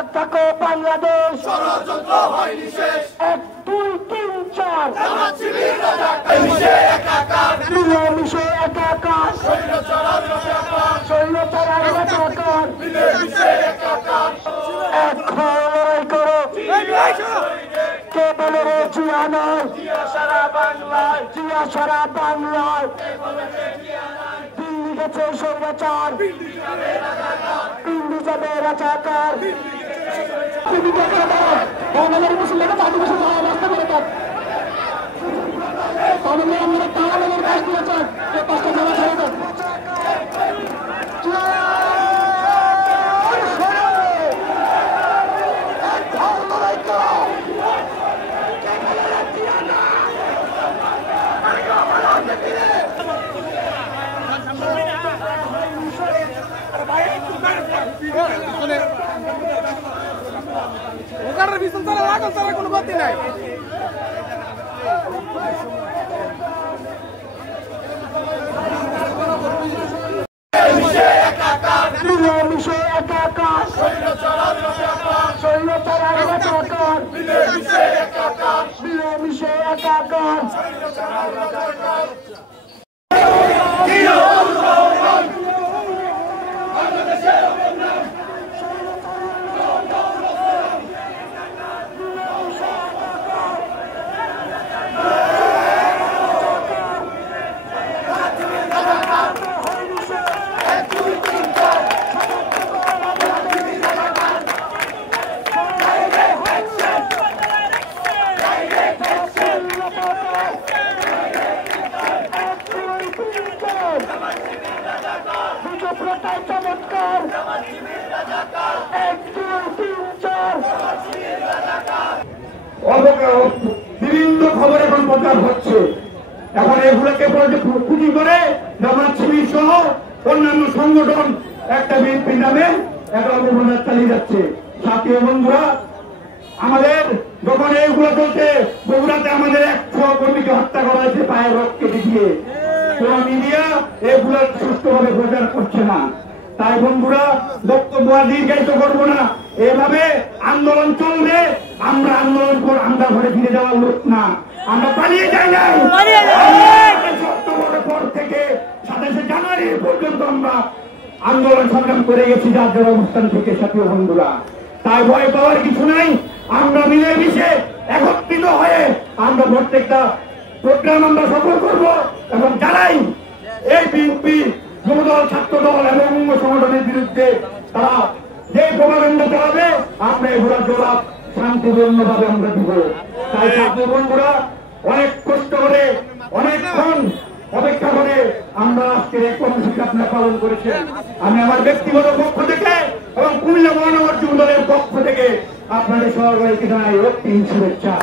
সজাগ থাকো বাংলাদেশ, ষড়যন্ত্র হয়নি শেষ। 1 2 3 4 জামাত শিবির রাজাকার মিশে একাকার, মিলেমিশে একাকার, স্বৈরাচার রাজাকার স্বৈরাচার রাজাকার, মিলেমিশে একাকার। এক হয়ে লড়াই করো, কে বলে রে জিয়া নয়, জিয়া সারা বাংলায়, জিয়া সারা বাংলায়, দিল্লি গেছে স্বৈরাচার, পিন্ডি যাবে রাজাকার। বাংলাদেশের মুসলিমরা আদিবাসী রাস্তা করে দেন, তাহলে আমরা তাহলে কাজ দিয়েছেন, এই 5টা জায়গা ছেড়ে দেন। ওখানে বিছানা ছাড়া লাগাল ছাড়া কোনো বাতি নাই। মিলেমিশে একাকার, স্বৈরাচার রাজাকার স্বৈরাচার রাজাকার, মিলেমিশে একাকার, মিলেমিশে একাকার। জিয়া আহ্বান, বাংলাদেশের অবদান। চমৎকার 1 2 3 4 বিভিন্ন খবর এখন প্রচার হচ্ছে। এখন এগুলোকে খুঁজি করে জামাত শিবির সহ অন্যান্য সংগঠন একটা বিএনপি নামে একটা অপপ্রচার চালিয়ে যাচ্ছে। সাথী বন্ধুরা, আমাদের যখন এইগুলো চলছে, বগুড়াতে আমাদের 1 সহকর্মীকে হত্যা করা হয়েছে পায়ের রক কেটে দিয়ে। কোন মিডিয়া এগুলো সুষ্ঠুভাবে প্রচার করছে না। তাই বন্ধুরা, বক্তব্য আর দীর্ঘায়িত করবো না। এভাবে আন্দোলন চলবে, আমরা আন্দোলন আমরা ঘরে ফিরে যাওয়ার লোক না, আমরা পালিয়ে যাই নাই। অক্টোবরের পর থেকে 27শে জানুয়ারি পর্যন্ত আমরা আন্দোলন সংগ্রাম করে গেছি যার যার অবস্থান থেকে। সাথী বন্ধুরা, তাই ভয় পাওয়ার কিছু নাই। আমরা মিলেমিশে একত্রিত হয়ে আমরা প্রত্যেকটা প্রোগ্রাম আমরা সফল করব এবং যারাই এই বিএনপি, যুবদল, ছাত্রদল এবং অঙ্গ সংগঠনের বিরুদ্ধে তারা যে প্রোপাগান্ডা চালাবে, আমরা এগুলোর জবাব শান্তিপূর্ণভাবে আমরা দিব। তাই ছাত্র বন্ধুরা, অনেক কষ্ট করে অনেকক্ষণ অপেক্ষা করে আমরা আজকের এই কর্মসূচি আপনারা পালন করেছেন। আমি আমার ব্যক্তিগত পক্ষ থেকে এবং কুমিল্লা মহানগর যুবদলের পক্ষ থেকে আপনাদের সবাইকে জানাই অগ্রিম শুভেচ্ছা।